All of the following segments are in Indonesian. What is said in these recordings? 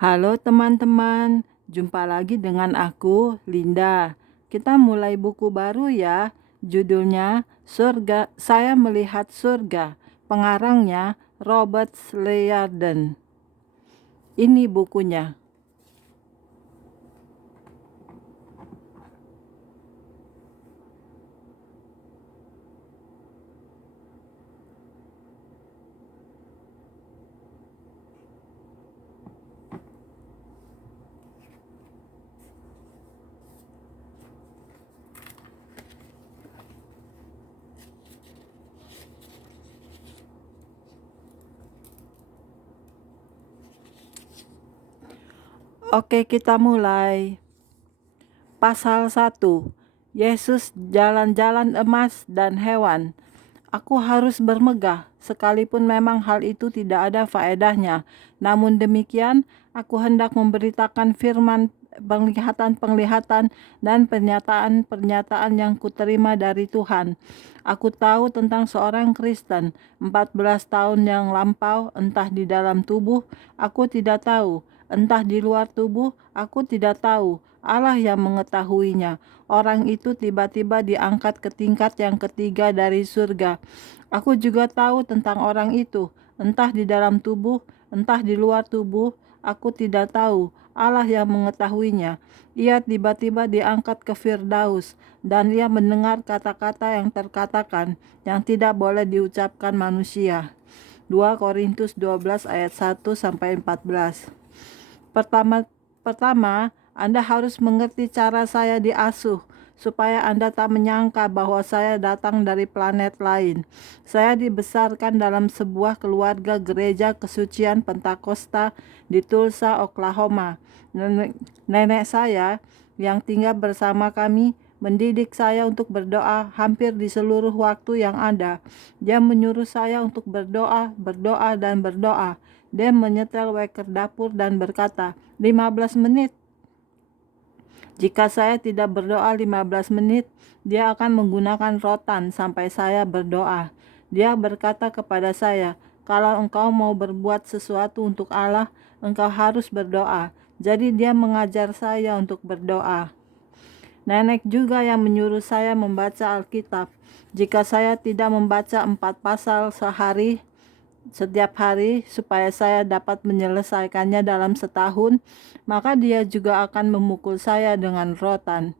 Halo teman-teman, jumpa lagi dengan aku, Linda. Kita mulai buku baru ya. Judulnya Surga, Saya Melihat Surga. Pengarangnya Robert Liardon. Ini bukunya. Oke, kita mulai. Pasal 1. Yesus jalan-jalan emas dan hewan. Aku harus bermegah, sekalipun memang hal itu tidak ada faedahnya. Namun demikian, aku hendak memberitakan firman, penglihatan-penglihatan, dan pernyataan-pernyataan yang kuterima dari Tuhan. Aku tahu tentang seorang Kristen, 14 tahun yang lampau, entah di dalam tubuh, aku tidak tahu. Entah di luar tubuh, aku tidak tahu. Allah yang mengetahuinya. Orang itu tiba-tiba diangkat ke tingkat yang ketiga dari surga. Aku juga tahu tentang orang itu. Entah di dalam tubuh, entah di luar tubuh, aku tidak tahu. Allah yang mengetahuinya. Ia tiba-tiba diangkat ke Firdaus, dan ia mendengar kata-kata yang terkatakan, yang tidak boleh diucapkan manusia. 2 Korintus 12 ayat 1-14. Pertama, Anda harus mengerti cara saya diasuh, supaya Anda tak menyangka bahwa saya datang dari planet lain. Saya dibesarkan dalam sebuah keluarga gereja kesucian Pentakosta di Tulsa, Oklahoma. Nenek saya yang tinggal bersama kami mendidik saya untuk berdoa hampir di seluruh waktu yang ada. Dia menyuruh saya untuk berdoa, berdoa, dan berdoa. Dia menyetel waker dapur dan berkata, 15 menit. Jika saya tidak berdoa 15 menit, dia akan menggunakan rotan sampai saya berdoa. Dia berkata kepada saya, kalau engkau mau berbuat sesuatu untuk Allah, engkau harus berdoa. Jadi dia mengajar saya untuk berdoa. Nenek juga yang menyuruh saya membaca Alkitab. Jika saya tidak membaca 4 pasal setiap hari supaya saya dapat menyelesaikannya dalam setahun, maka dia juga akan memukul saya dengan rotan.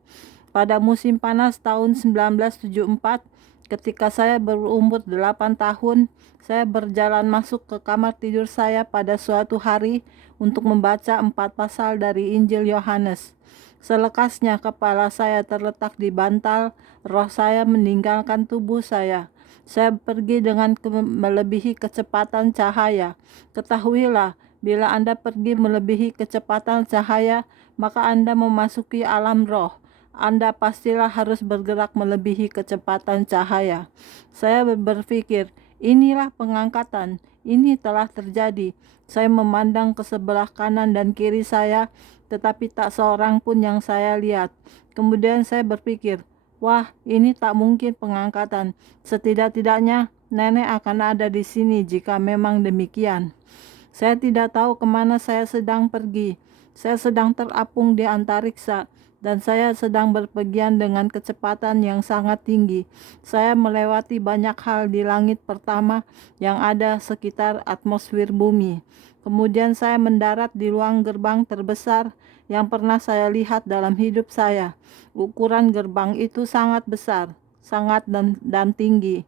Pada musim panas tahun 1974, ketika saya berumur 8 tahun, saya berjalan masuk ke kamar tidur saya pada suatu hari untuk membaca 4 pasal dari Injil Yohanes. Selekasnya kepala saya terletak di bantal, roh saya meninggalkan tubuh saya. Saya pergi dengan melebihi kecepatan cahaya. Ketahuilah, bila Anda pergi melebihi kecepatan cahaya, maka Anda memasuki alam roh. Anda pastilah harus bergerak melebihi kecepatan cahaya. Saya berpikir, inilah pengangkatan, ini telah terjadi. Saya memandang ke sebelah kanan dan kiri saya, tetapi tak seorang pun yang saya lihat. Kemudian saya berpikir, wah, ini tak mungkin pengangkatan. Setidak-tidaknya nenek akan ada di sini jika memang demikian. Saya tidak tahu kemana saya sedang pergi. Saya sedang terapung di antariksa, dan saya sedang berpergian dengan kecepatan yang sangat tinggi. Saya melewati banyak hal di langit pertama yang ada sekitar atmosfer bumi. Kemudian saya mendarat di ruang gerbang terbesar yang pernah saya lihat dalam hidup saya. Ukuran gerbang itu sangat besar, sangat dan tinggi.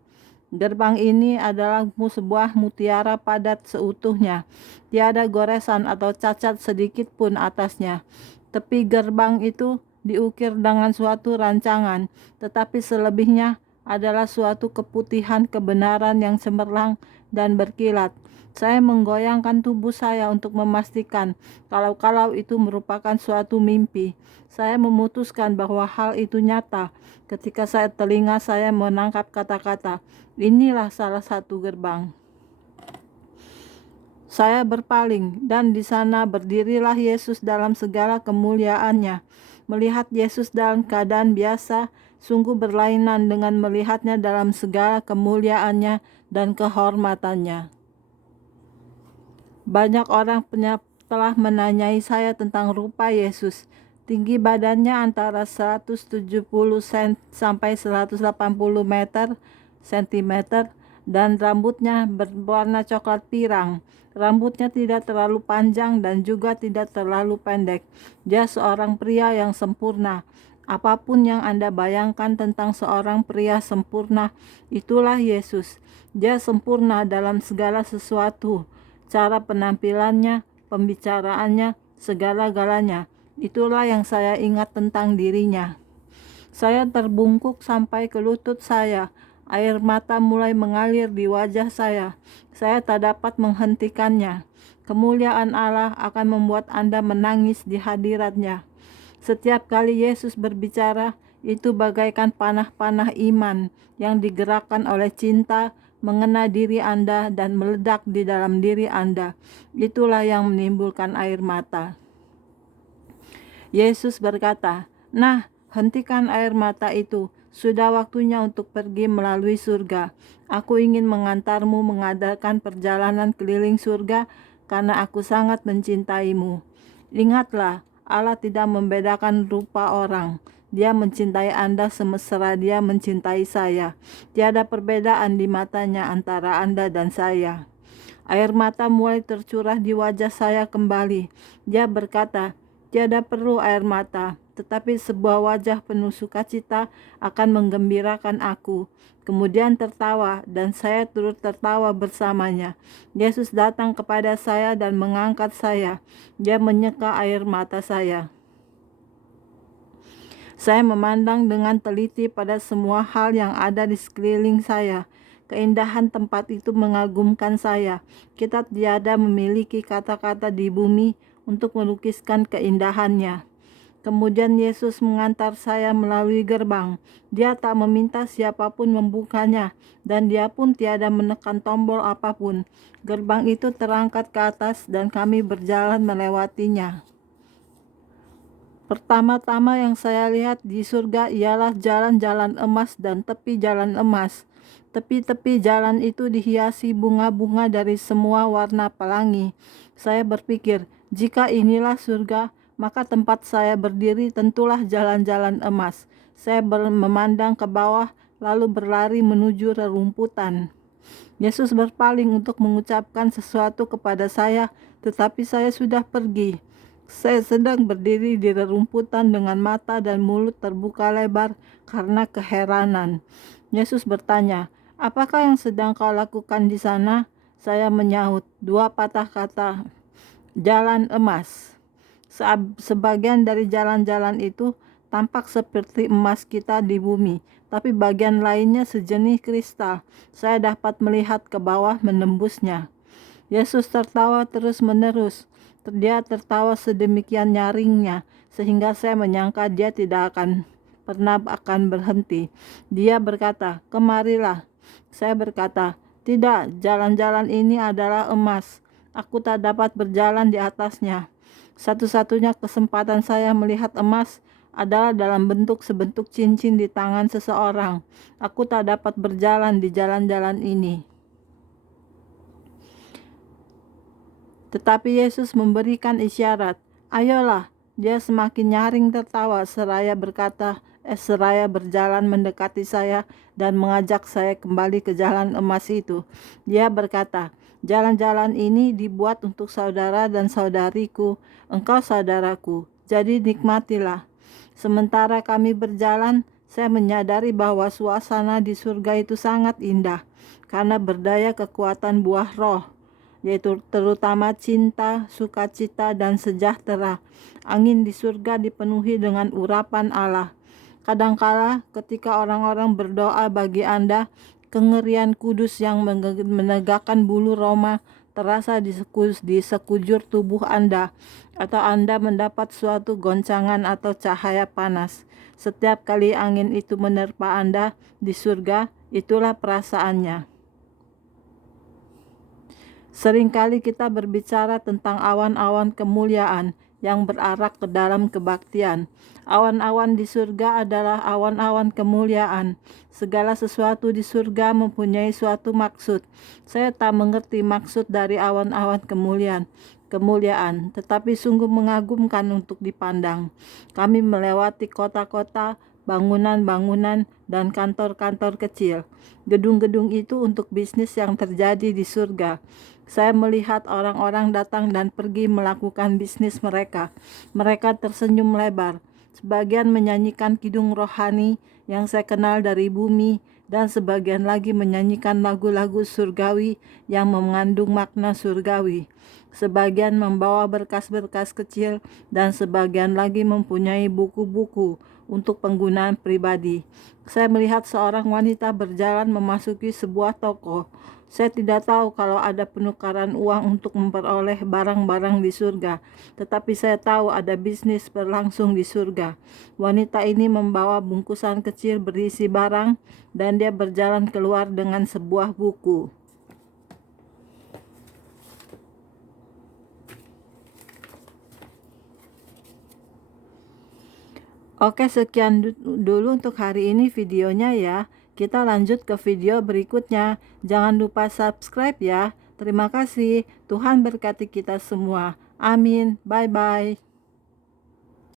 Gerbang ini adalah sebuah mutiara padat seutuhnya. Tiada goresan atau cacat sedikit pun atasnya. Tepi gerbang itu diukir dengan suatu rancangan, tetapi selebihnya adalah suatu keputihan kebenaran yang cemerlang dan berkilat. Saya menggoyangkan tubuh saya untuk memastikan kalau itu merupakan suatu mimpi. Saya memutuskan bahwa hal itu nyata ketika telinga saya menangkap kata-kata, inilah salah satu gerbang. Saya berpaling, dan di sana berdirilah Yesus dalam segala kemuliaannya. Melihat Yesus dalam keadaan biasa, sungguh berlainan dengan melihatnya dalam segala kemuliaannya dan kehormatannya. Banyak orang telah menanyai saya tentang rupa Yesus. Tinggi badannya antara 170 sampai 180 cm dan rambutnya berwarna coklat pirang. Rambutnya tidak terlalu panjang dan juga tidak terlalu pendek. Dia seorang pria yang sempurna. Apapun yang Anda bayangkan tentang seorang pria sempurna, itulah Yesus. Dia sempurna dalam segala sesuatu. Cara penampilannya, pembicaraannya, segala-galanya. Itulah yang saya ingat tentang dirinya. Saya terbungkuk sampai ke lutut saya. Air mata mulai mengalir di wajah saya. Saya tak dapat menghentikannya. Kemuliaan Allah akan membuat Anda menangis di hadiratnya. Setiap kali Yesus berbicara, itu bagaikan panah-panah iman yang digerakkan oleh cinta mengena diri Anda dan meledak di dalam diri Anda. Itulah yang menimbulkan air mata. Yesus berkata, "Nah, hentikan air mata itu. Sudah waktunya untuk pergi melalui surga. Aku ingin mengantarmu mengadakan perjalanan keliling surga karena aku sangat mencintaimu." Ingatlah, Allah tidak membedakan rupa orang. Dia mencintai Anda semesra Dia mencintai saya. Tiada perbedaan di matanya antara Anda dan saya. Air mata mulai tercurah di wajah saya kembali. Dia berkata, "Tiada perlu air mata, tetapi sebuah wajah penuh sukacita akan menggembirakan aku." Kemudian tertawa, dan saya turut tertawa bersamanya. Yesus datang kepada saya dan mengangkat saya. Dia menyeka air mata saya. Saya memandang dengan teliti pada semua hal yang ada di sekeliling saya. Keindahan tempat itu mengagumkan saya. Kita tiada memiliki kata-kata di bumi untuk melukiskan keindahannya. Kemudian Yesus mengantar saya melalui gerbang. Dia tak meminta siapapun membukanya, dan Dia pun tiada menekan tombol apapun. Gerbang itu terangkat ke atas dan kami berjalan melewatinya. Pertama-tama yang saya lihat di surga ialah jalan-jalan emas dan tepi jalan emas. Tepi-tepi jalan itu dihiasi bunga-bunga dari semua warna pelangi. Saya berpikir, jika inilah surga, maka tempat saya berdiri tentulah jalan-jalan emas. Saya memandang ke bawah, lalu berlari menuju rerumputan. Yesus berpaling untuk mengucapkan sesuatu kepada saya, tetapi saya sudah pergi. Saya sedang berdiri di rerumputan dengan mata dan mulut terbuka lebar karena keheranan. Yesus bertanya, "Apakah yang sedang kau lakukan di sana?" Saya menyahut, "Dua patah kata, jalan emas." Sebagian dari jalan-jalan itu tampak seperti emas kita di bumi, tapi bagian lainnya sejenis kristal. Saya dapat melihat ke bawah menembusnya. Yesus tertawa terus-menerus. Dia tertawa sedemikian nyaringnya, sehingga saya menyangka Dia tidak pernah akan berhenti. Dia berkata, "Kemarilah." Saya berkata, "Tidak, jalan-jalan ini adalah emas. Aku tak dapat berjalan di atasnya." Satu-satunya kesempatan saya melihat emas adalah dalam bentuk sebentuk cincin di tangan seseorang. Aku tak dapat berjalan di jalan-jalan ini. Tetapi Yesus memberikan isyarat, "Ayolah." Dia semakin nyaring tertawa seraya berjalan mendekati saya dan mengajak saya kembali ke jalan emas itu. Dia berkata, "Jalan-jalan ini dibuat untuk saudara dan saudariku, engkau saudaraku, jadi nikmatilah." Sementara kami berjalan, saya menyadari bahwa suasana di surga itu sangat indah karena berdaya kekuatan buah roh, yaitu terutama cinta, sukacita, dan sejahtera. Angin di surga dipenuhi dengan urapan Allah. Kadangkala ketika orang-orang berdoa bagi Anda, kengerian kudus yang menegakkan bulu roma terasa di sekujur tubuh Anda, atau Anda mendapat suatu goncangan atau cahaya panas. Setiap kali angin itu menerpa Anda di surga, itulah perasaannya. Seringkali kita berbicara tentang awan-awan kemuliaan yang berarak ke dalam kebaktian. Awan-awan di surga adalah awan-awan kemuliaan. Segala sesuatu di surga mempunyai suatu maksud. Saya tak mengerti maksud dari awan-awan kemuliaan. kemuliaan, tetapi sungguh mengagumkan untuk dipandang. Kami melewati kota-kota, bangunan-bangunan, dan kantor-kantor kecil. Gedung-gedung itu untuk bisnis yang terjadi di surga. Saya melihat orang-orang datang dan pergi melakukan bisnis mereka. Mereka tersenyum lebar. Sebagian menyanyikan kidung rohani yang saya kenal dari bumi, dan sebagian lagi menyanyikan lagu-lagu surgawi yang mengandung makna surgawi. Sebagian membawa berkas-berkas kecil, dan sebagian lagi mempunyai buku-buku untuk penggunaan pribadi. Saya melihat seorang wanita berjalan memasuki sebuah toko. Saya tidak tahu kalau ada penukaran uang untuk memperoleh barang-barang di surga, tetapi saya tahu ada bisnis berlangsung di surga. Wanita ini membawa bungkusan kecil berisi barang, dan dia berjalan keluar dengan sebuah buku. Oke, sekian dulu untuk hari ini videonya ya. Kita lanjut ke video berikutnya. Jangan lupa subscribe ya. Terima kasih. Tuhan berkati kita semua. Amin. Bye-bye.